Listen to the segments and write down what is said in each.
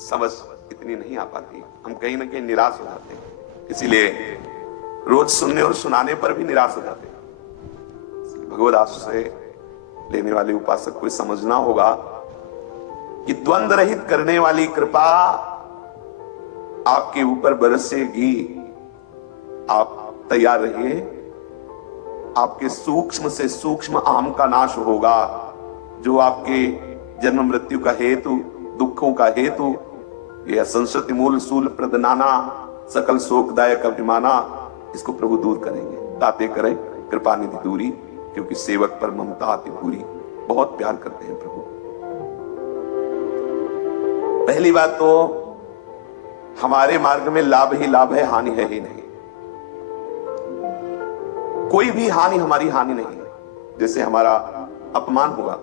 समझ इतनी नहीं आ पाती, हम कहीं ना कहीं निराश हो जाते हैं, इसीलिए रोज सुनने और सुनाने पर भी निराश हो जाते हैं। भगवद आश्रय लेने वाले उपासक को समझना होगा कि द्वंद्व रहित करने वाली कृपा आपके ऊपर बरसेगी। आप तैयार रहिए, आपके सूक्ष्म से सूक्ष्म अहम का नाश होगा, जो आपके जन्म मृत्यु का हेतु, दुखों का हेतु, यह संस्कृति मूल सूल प्रदनाना सकल शोकदायक अभिमाना, इसको प्रभु दूर करेंगे। दाते करें कृपा निधि दूरी, क्योंकि सेवक पर ममता अति पूरी। बहुत प्यार करते हैं प्रभु। पहली बात तो हमारे मार्ग में लाभ ही लाभ है, हानि है ही नहीं। कोई भी हानि हमारी हानि नहीं है। जैसे हमारा अपमान हुआ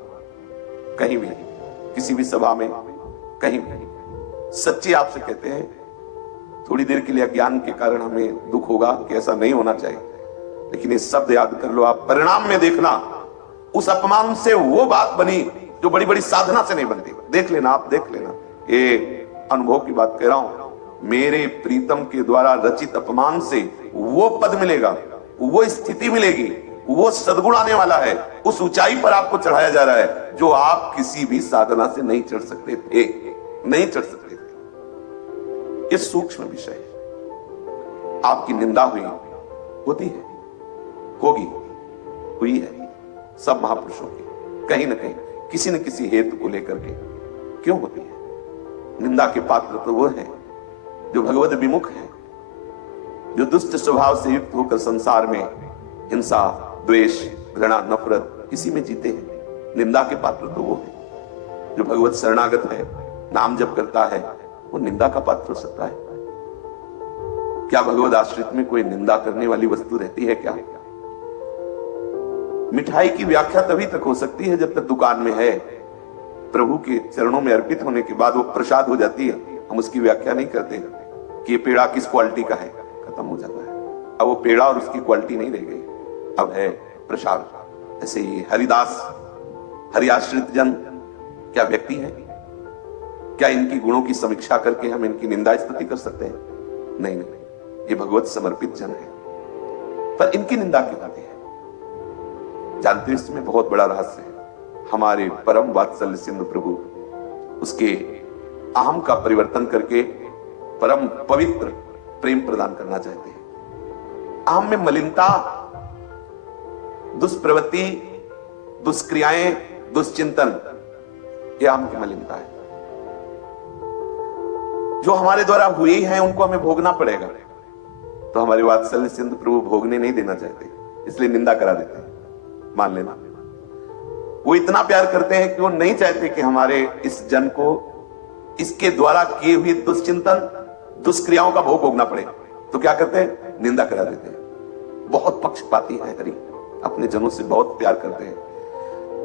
कहीं भी, किसी भी सभा में, कहीं भी, सच्ची आपसे कहते हैं, थोड़ी देर के लिए अज्ञान के कारण हमें दुख होगा कि ऐसा नहीं होना चाहिए, लेकिन ये शब्द याद कर लो आप, परिणाम में देखना उस अपमान से वो बात बनी जो बड़ी बड़ी साधना से नहीं बनती। देख लेना, आप देख लेना, ये अनुभव की बात कह रहा हूं। मेरे प्रीतम के द्वारा रचित अपमान से वो पद मिलेगा, वो स्थिति मिलेगी, वो सद्गुण आने वाला है, उस ऊंचाई पर आपको चढ़ाया जा रहा है जो आप किसी भी साधना से नहीं चढ़ सकते थे, नहीं चढ़ सकते थे। ये सूक्ष्म विषय है। आपकी निंदा हुई, होती है, होगी, हुई है सब महापुरुषों की, कहीं ना कहीं किसी न किसी हेतु को लेकर के। क्यों होती है? निंदा के पात्र तो वो हैं जो भगवत विमुख है, जो दुष्ट स्वभाव से युक्त होकर संसार में हिंसा, द्वेष, घृणा, नफरत इसी में जीते हैं। निंदा के पात्र तो वो है जो भगवत शरणागत है, नाम जप करता है, वो निंदा का पात्र हो सकता है। क्या भगवत आश्रित में कोई निंदा करने वाली वस्तु रहती है क्या? मिठाई की व्याख्या तभी तक हो सकती है जब तक दुकान में है, प्रभु के चरणों में अर्पित होने के बाद वो प्रसाद हो जाती है। हम उसकी व्याख्या नहीं करते कि ये पेड़ा किस क्वालिटी का है, खत्म हो जाता है। अब वो पेड़ा और उसकी क्वालिटी नहीं रह गई, अब है प्रसाद। ऐसे ही हरिदास, हरिआश्रित जन क्या व्यक्ति है? क्या इनकी गुणों की समीक्षा करके हम इनकी निंदा स्तुति कर सकते हैं? नहीं नहीं, ये भगवत समर्पित जन है, पर इनकी निंदा क्यों होती है? जानते हो इसमें बहुत बड़ा रहस्य है। हमारे परम वात्सल्य सिंधु प्रभु उसके अहम का परिवर्तन करके परम पवित्र प्रेम प्रदान करना चाहते हैं। अहम में मलिनता, दुष्प्रवृत्ति, दुष्क्रियाएं, दुष्चिंतन, यह अहम की मलिनता है। जो हमारे द्वारा हुई है उनको हमें भोगना पड़ेगा, तो हमारे वात्सल्य सिंधु प्रभु भोगने नहीं देना चाहते, इसलिए निंदा करा देते हैं। मान लेना, वो इतना प्यार करते हैं कि वो नहीं चाहते कि हमारे इस जन को इसके द्वारा किए हुए दुष्चिंतन, दुष्क्रियाओं का भोग भोगना पड़े, तो क्या करते हैं? निंदा करा देते हैं। बहुत पक्षपाती है हरि, अपने जनों से बहुत प्यार करते हैं।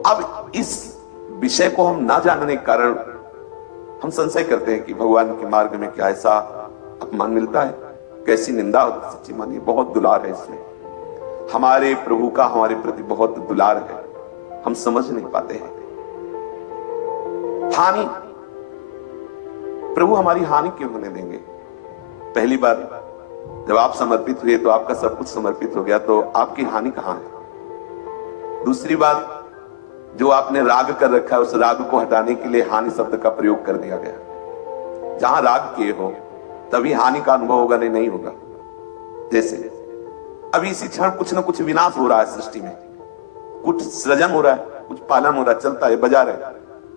अब इस विषय को हम ना जानने के कारण हम संशय करते हैं कि भगवान के मार्ग में क्या ऐसा अपमान मिलता है, कैसी निंदा होती है। सच्ची मानिए बहुत दुलार है इसमें, हमारे प्रभु का हमारे प्रति बहुत दुलार है, हम समझ नहीं पाते हैं। हानि, प्रभु हमारी हानि क्यों होने देंगे? पहली बात, जब आप समर्पित हुए तो आपका सब कुछ समर्पित हो गया, तो आपकी हानि कहां है? दूसरी बात, जो आपने राग कर रखा है उस राग को हटाने के लिए हानि शब्द का प्रयोग कर दिया गया। जहां राग किए हो तभी हानि का अनुभव होगा, नहीं होगा। जैसे अभी इसी क्षण कुछ ना कुछ विनाश हो रहा है सृष्टि में, कुछ सृजन हो रहा है, कुछ पालन हो रहा है, चलता है, बाजार है,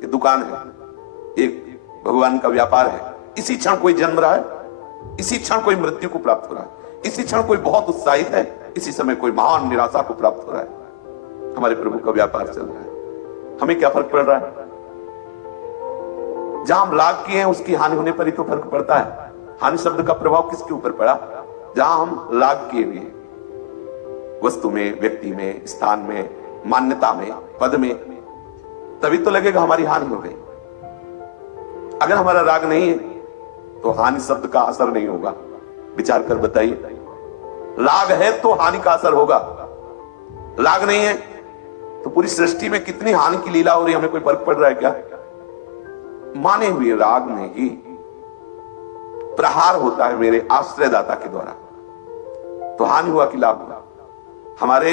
ये दुकान है, एक भगवान का व्यापार है। इसी क्षण कोई जन्म रहा है, इसी क्षण कोई मृत्यु को प्राप्त हो रहा है, इसी क्षण कोई बहुत उत्साहित है, इसी समय कोई महान निराशा को प्राप्त हो रहा है। हमारे प्रभु का व्यापार चल रहा है, हमें क्या फर्क पड़ रहा है? जहां हम राग किए हैं उसकी हानि होने पर ही तो फर्क पड़ता है। हानि शब्द का प्रभाव किसके ऊपर पड़ा? जहां हम राग किए हुए, वस्तु में, व्यक्ति में, स्थान में, मान्यता में, पद में, तभी तो लगेगा हमारी हानि हो गई। अगर हमारा राग नहीं है तो हानि शब्द का असर नहीं होगा। विचार कर बताइए, राग है तो हानि का असर होगा, राग नहीं है तो पूरी सृष्टि में कितनी हानि की लीला हो रही है, हमें कोई फर्क पड़ रहा है क्या? माने हुए राग में ही प्रहार होता है मेरे आश्रयदाता के द्वारा, तो हानि हुआ कि लाभ हुआ? हमारे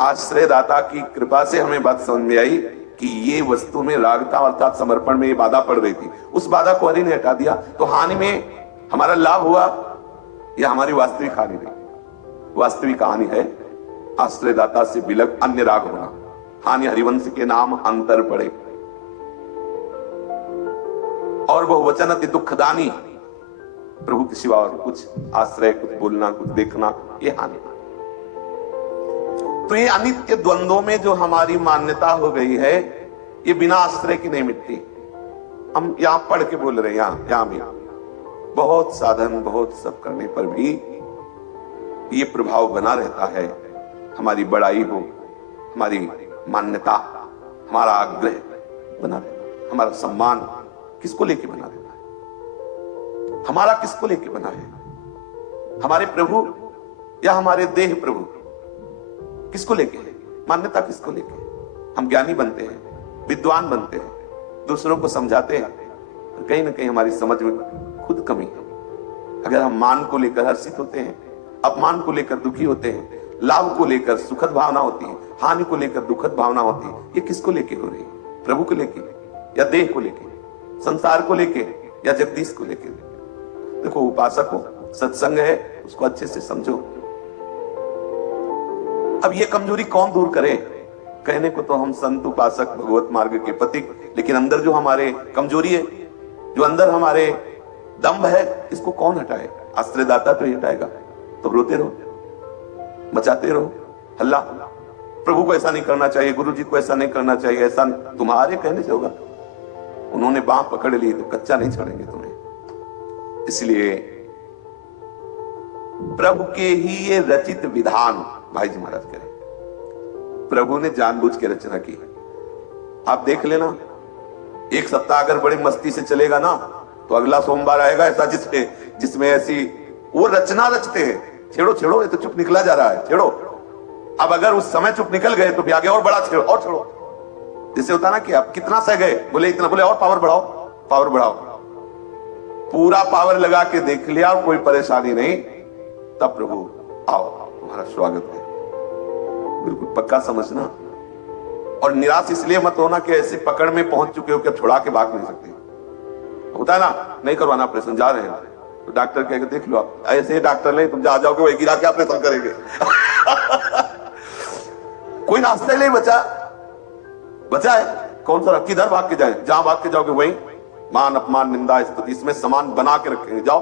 आश्रयदाता की कृपा से हमें बात समझ में आई कि ये वस्तु में रागता अर्थात समर्पण में ये बाधा पड़ रही थी, उस बाधा को हरि ने हटा दिया, तो हानि में हमारा लाभ हुआ या हमारी वास्तविक हानि नहीं? वास्तविक हानि है आश्रयदाता से बिलक अन्य राग होना। हानि हरिवंश के नाम अंतर पड़े और वह वचन अति दुखदानी, प्रभु के सिवा और कुछ आश्रय, कुछ बोलना, कुछ देखना, ये हानि। तो ये अनित्य द्वंद्वों में जो हमारी मान्यता हो गई है, ये बिना आश्रय की नहीं मिटती। हम यहां पढ़ के बोल रहे हैं, यहां भी बहुत साधन, बहुत सब करने पर भी ये प्रभाव बना रहता है। हमारी बड़ाई हो, हमारी मान्यता, हमारा आग्रह बना रहता है, हमारा सम्मान किसको लेके बना रहता है? हमारा किसको लेके बना है? हमारे प्रभु या हमारे देह प्रभु? किसको लेके है? मान्यता किसको लेके? हम ज्ञानी बनते हैं, विद्वान बनते हैं, दूसरों को समझाते हैं, तो कहीं ना कहीं हमारी समझ में खुद कमी है। अगर हम मान को लेकर हर्षित होते हैं, अपमान को लेकर दुखी होते हैं, लाभ को लेकर सुखद भावना होती है, हानि को लेकर दुखद भावना होती है, ये किसको लेके हो रही है? प्रभु को लेके या देह को लेके, संसार को लेके या जगदीश को लेके? देखो उपासक हो, सत्संग है, उसको अच्छे से समझो। अब ये कमजोरी कौन दूर करे? कहने को तो हम संत, उपासक, भगवत मार्ग के पथिक, लेकिन अंदर जो हमारे कमजोरी है, जो अंदर हमारे दम्भ है, इसको कौन हटाए? आश्रयदाता तो ही हटाएगा। तो रोते रहो, मचाते रहो हल्ला, प्रभु को ऐसा नहीं करना चाहिए, गुरु जी को ऐसा नहीं करना चाहिए, ऐसा तुम्हारे कहने से होगा? उन्होंने बांह पकड़ ली तो कच्चा नहीं छोड़ेंगे तुम्हें। इसलिए प्रभु के ही ये रचित विधान भाई जी महाराज करें, प्रभु ने जानबूझ के रचना की। आप देख लेना, एक सप्ताह अगर बड़ी मस्ती से चलेगा ना, तो अगला सोमवार आएगा ऐसा जिसमें ऐसी वो रचना रचते हैं, छेड़ो छेड़ो, ये तो चुप निकला जा रहा है, छेड़ो। अब अगर उस समय चुप निकल गए तो फिर आगे और बड़ा छेड़ो और छेड़ो। जैसे होता ना कि आप कितना सह गए, बोले इतना, बोले और पावर बढ़ाओ, पावर बढ़ाओ। पूरा पावर लगा के देख लिया और कोई परेशानी नहीं, तब प्रभु आओ, तुम्हारा स्वागत है। बिल्कुल पक्का समझना, और निराश इसलिए मत होना कि ऐसे पकड़ में पहुंच चुके हो कि अब छुड़ा के भाग नहीं सकते। होता है ना, नहीं करवाना ऑपरेशन, जा रहे हैं तो डॉक्टर कहेगा देख लो आप, ऐसे डॉक्टर नहीं, तुम जा जाओगे वही गिरा के ऑपरेशन करेंगे। कोई रास्ता ही नहीं बचा है कौन सा? किधर भाग के जाए? जहां भाग के जाओगे वही मान, अपमान, निंदा, स्तुति, इसमें समान बना के रखेंगे। जाओ,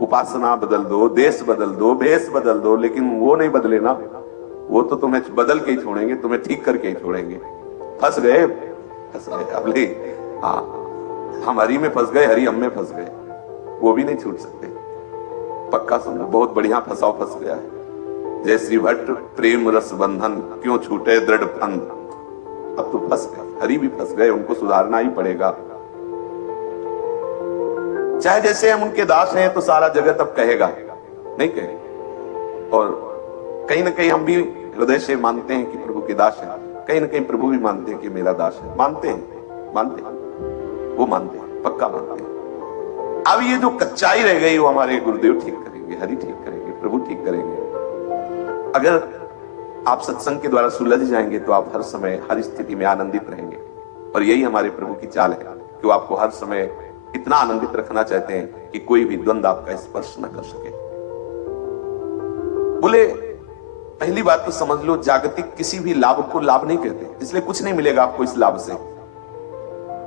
उपासना बदल दो, देश बदल दो, भेष बदल दो, लेकिन वो नहीं बदले ना, वो तो तुम्हें बदल के ही छोड़ेंगे, तुम्हें ठीक करके ही छोड़ेंगे। फंस गए। अब ले, हाँ, हम हरि में फंस गए, हरि हम में फंस गए, वो भी नहीं छूट सकते। पक्का समझो, बहुत बढ़िया फंसाव फंस गया है। जय श्री भट्ट प्रेम रस बंधन, क्यों छूटे दृढ़ बंध। अब तो फंस गए, हरि भी फंस गए, उनको सुधारना ही पड़ेगा। चाहे जैसे हम उनके दास हैं तो सारा जगत अब कहेगा, नहीं कहे। और कहीं ना कहीं हम भी हृदय से मानते हैं कि प्रभु के दास हैं, कहीं ना कहीं प्रभु भी मानते हैं कि मेरा दास है। मानते हैं, वो मानते हैं, पक्का मानते हैं। अब ये जो कच्चाई रह गई वो हमारे गुरुदेव ठीक करेंगे, हरि ठीक करेंगे, प्रभु ठीक करेंगे। अगर आप सत्संग के द्वारा सुलझ जाएंगे तो आप हर समय हर स्थिति में आनंदित रहेंगे। और यही हमारे प्रभु की चाल है कि वो आपको हर समय इतना आनंदित रखना चाहते हैं कि कोई भी द्वंद्व आपका स्पर्श न कर सके। बोले पहली बात तो समझ लो, जागतिक किसी भी लाभ को लाभ नहीं कहते, इसलिए कुछ नहीं मिलेगा आपको इस लाभ से।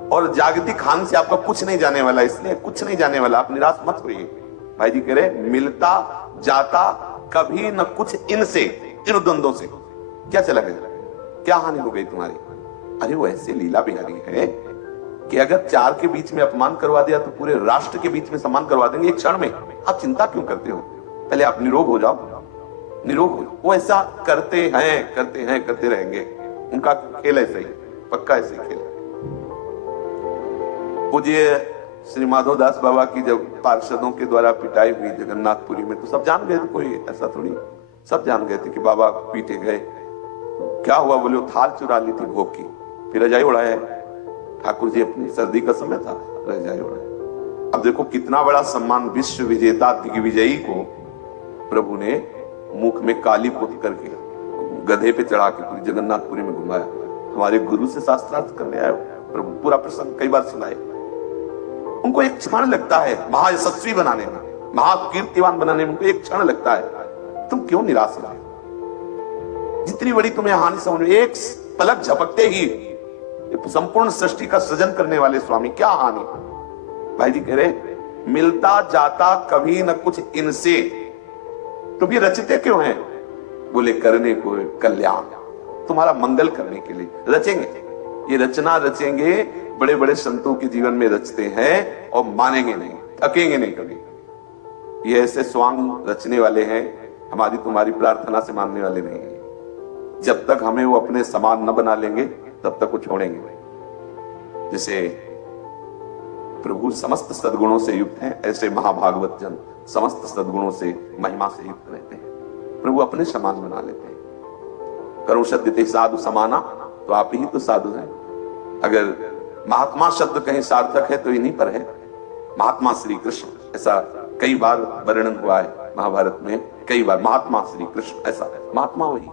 और जागतिक हानि से आपका कुछ नहीं जाने वाला, इसलिए कुछ नहीं जाने वाला, आप निराश मत होइए। भाई जी कह रहे मिलता जाता कभी न कुछ इनसे, इन द्वंद्वों से क्या चला गया, क्या हानि हो गई तुम्हारी? अरे वो ऐसे लीला बिहारी है कि अगर चार के बीच में अपमान करवा दिया तो पूरे राष्ट्र के बीच में सम्मान करवा देंगे एक क्षण में। आप चिंता क्यों करते हो? पहले आप निरोग हो जाओ, निरोग हो। वो ऐसा करते रहेंगे, उनका खेल ऐसा ही, पक्का ऐसे ही खेल। पूज्य श्री माधव दास बाबा की जब पार्षदों के द्वारा पिटाई हुई जगन्नाथपुरी में, तो सब जान गए थे, कोई ऐसा थोड़ी, सब जान गए थे कि बाबा पीटे गए। क्या हुआ? बोले वो थाल चुरा ली थी भोग की, फिर रजाई उड़ाया। ठाकुर जी अपनी सर्दी का समय था, रजाई उड़ाया। अब देखो कितना बड़ा सम्मान, विश्व विजेता दिग्विजयी को प्रभु ने मुख में काली पोत करके गधे पे चढ़ा के पूरी जगन्नाथपुरी में घुमाया। हमारे गुरु से शास्त्रार्थ करने आए प्रभु, पूरा प्रसंग कई बार सुनाए। उनको एक क्षण लगता है महायशस्वी बनाने में, महाकीर्तिवान बनाने में उनको एक क्षण लगता है। तुम क्यों निराश हो? जितनी बड़ी तुम्हें हानि समझ, एक पलक झपकते ही संपूर्ण सृष्टि का सृजन करने वाले स्वामी, क्या हानि? भाई जी कह रहे मिलता जाता कभी न कुछ इनसे, तुम ये रचते क्यों हैं? बोले करने को कल्याण, तुम्हारा मंगल करने के लिए रचेंगे। ये रचना रचेंगे, बड़े बड़े संतों के जीवन में रचते हैं और मानेंगे नहीं, थकेंगे नहीं कभी। ये ऐसे स्वांग रचने वाले हैं, हमारी तुम्हारी प्रार्थना से मानने वाले नहीं है। जब तक हमें वो अपने समान न बना लेंगे तब तक वो छोड़ेंगे नहीं। जैसे प्रभु समस्त सद्गुणों से युक्त हैं, ऐसे महाभागवत जन समस्त सद्गुणों से महिमा से युक्त रहते हैं। प्रभु अपने समान बना लेते हैं। करो सद्यते साधु समाना, तो आप ही तो साधु हैं। अगर महात्मा शब्द कहीं सार्थक है तो इन्हीं पर है, महात्मा श्री कृष्ण। ऐसा कई बार वर्णन हुआ है महाभारत में, कई बार महात्मा श्री कृष्ण, ऐसा महात्मा वही